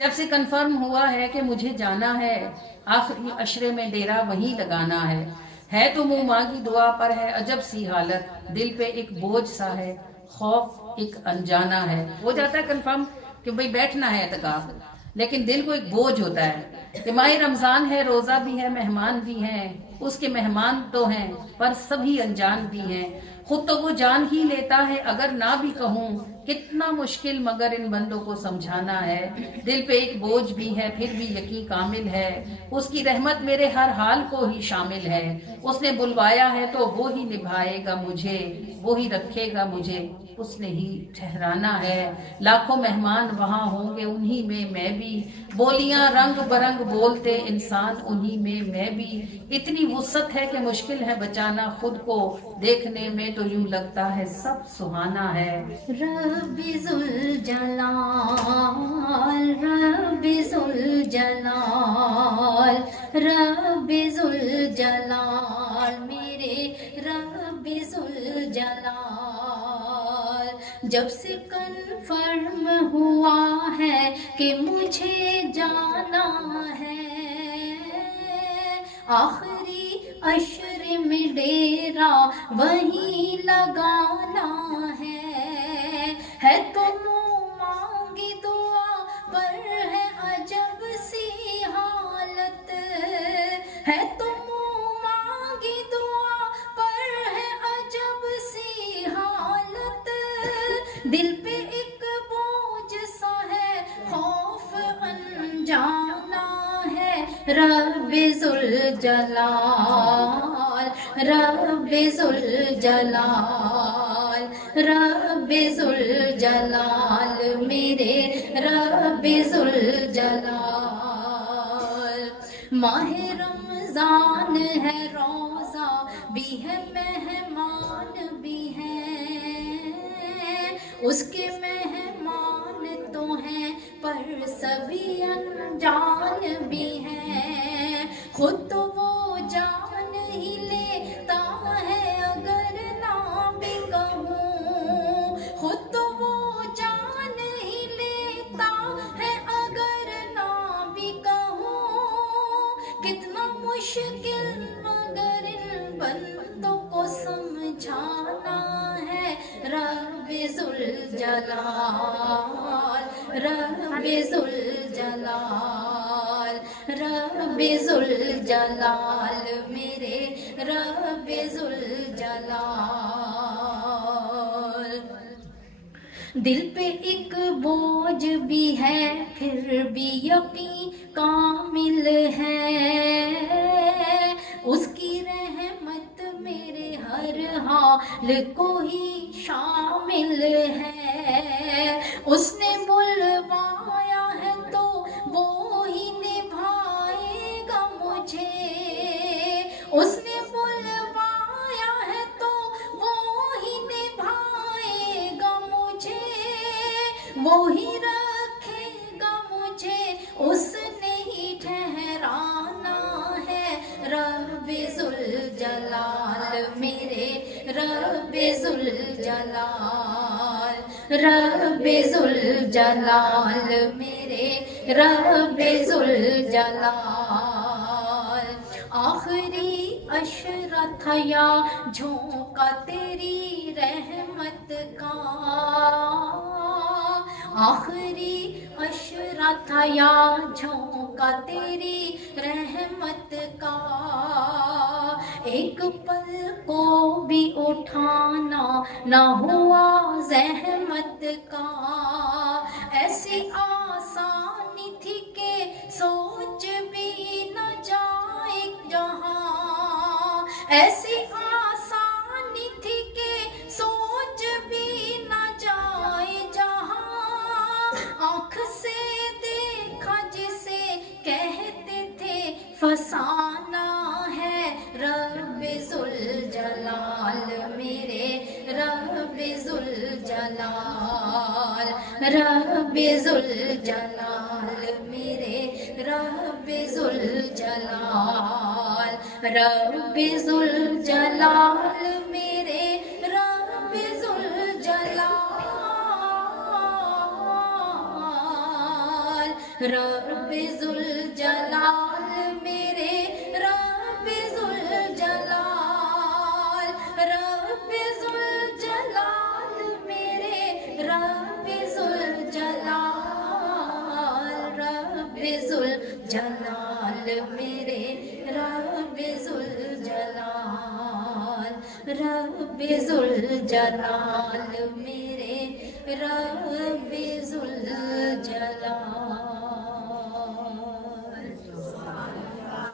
جب سے کنفرم ہوا ہے کہ مجھے جانا ہے، آخری عشرے میں ڈیرا وہیں لگانا ہے تو منہ مانگی دعا پر ہے عجب سی حالت، دل پہ ایک بوجھ سا ہے، خوف ایک انجانا ہے۔ ہو جاتا ہے کنفرم کہ بھئی بیٹھنا ہے اعتکاف، لیکن دل کو ایک بوجھ ہوتا ہے کہ ماہ رمضان ہے، روزہ بھی ہے، مہمان بھی ہیں، اس کے مہمان تو ہیں پر سبھی انجان بھی ہیں، خود تو وہ جان ہی لیتا ہے اگر نہ بھی کہوں، کتنا مشکل مگر ان بندوں کو سمجھانا ہے، دل پہ ایک بوجھ بھی ہے پھر بھی یقین کامل ہے، اس کی رحمت میرے ہر حال کو ہی شامل ہے، اس نے بلوایا ہے تو وہ ہی نبھائے گا مجھے، وہی رکھے گا مجھے، اس نے ہی ٹھہرانا ہے، لاکھوں مہمان وہاں ہوں گے انہی میں میں بھی، بولیاں رنگ برنگ بولتے انسان انہی میں بھی، اتنی وسعت ہے کہ مشکل ہے بچانا خود کو، دیکھنے میں تو یوں لگتا ہے سب سہانا ہے۔ رب ذوالجلال، رب ذوالجلال، رب ذوالجلال، میرے رب ذوالجلال، جب سے کنفرم ہوا ہے کہ مجھے جانا ہے، آخری عشر میں ڈیرا وہیں لگانا ہے تو منہ مانگی دعا پر ہے عجب سی حالت، ہے تو منہ مانگی دعا پر ہے عجب سی حالت، دل پہ ایک بوجھ سا ہے، خوف انجانا ہے، رب ذوالجلال، رب ذوالجلال، رب ذوالجلال، میرے رب ذوالجلال، ماہ رمضان ہے، روزہ بھی ہے، مہمان بھی ہیں، اس کے مہمان تو ہیں پر سبھی انجان بھی ہیں، خود تو وہ جان ہی لیتا ہے اگر نہ بھی کہوں، خود تو وہ جان ہی لیتا ہے اگر نہ بھی کہوں، کتنا مشکل مگر ان بندوں کو سمجھانا ہے، رب ذوالجلال، رب ذوالجلال، رب ذوالجلال، میرے رب ذوالجلال، دل پہ ایک بوجھ بھی ہے پھر بھی یقین کامل ہے، اس کی رحمت میرے ہر حال کو ہی شامل ہے، اس نے بلوایا ہے تو وہ ہی نبھائے گا مجھے، اس نے بلوایا ہے تو وہ ہی نبھائے گا مجھے، وہی رکھے گا مجھے، اس نے ہی ٹھہرانا ہے، رب ذوالجلال، میرے رب ذوالجلال، رب ذوالجلال، میرے رب ذوالجلال، آخری عشرہ تھا یا جھونکا تیری رحمت کا، آخری عشرہ تھا یا جھونکا تیری رحمت کا، ایک پل کو بھی اٹھانا نہ ہوا زحمت کا، ایسی آسانی تھی کہ سوچ بھی نہ جائے جہاں، ایسی آسانی تھی کہ سوچ بھی نہ جائے جہاں، آنکھ سے دیکھا جسے کہتے تھے فسانہ ہے، رب ذوالجلال، میرے رب ذوالجلال، رب ذوالجلال، میرے رب ذوالجلال، رب ذوالجلال، میرے رب ذوالجلال، رب ذوالجلال میرے رب ذوالجلال، رب ذوالجلال میرے رب ذوالجلال، رب ذوالجلال میرے رب ذوالجلال، رب ذوالجلال میرے رب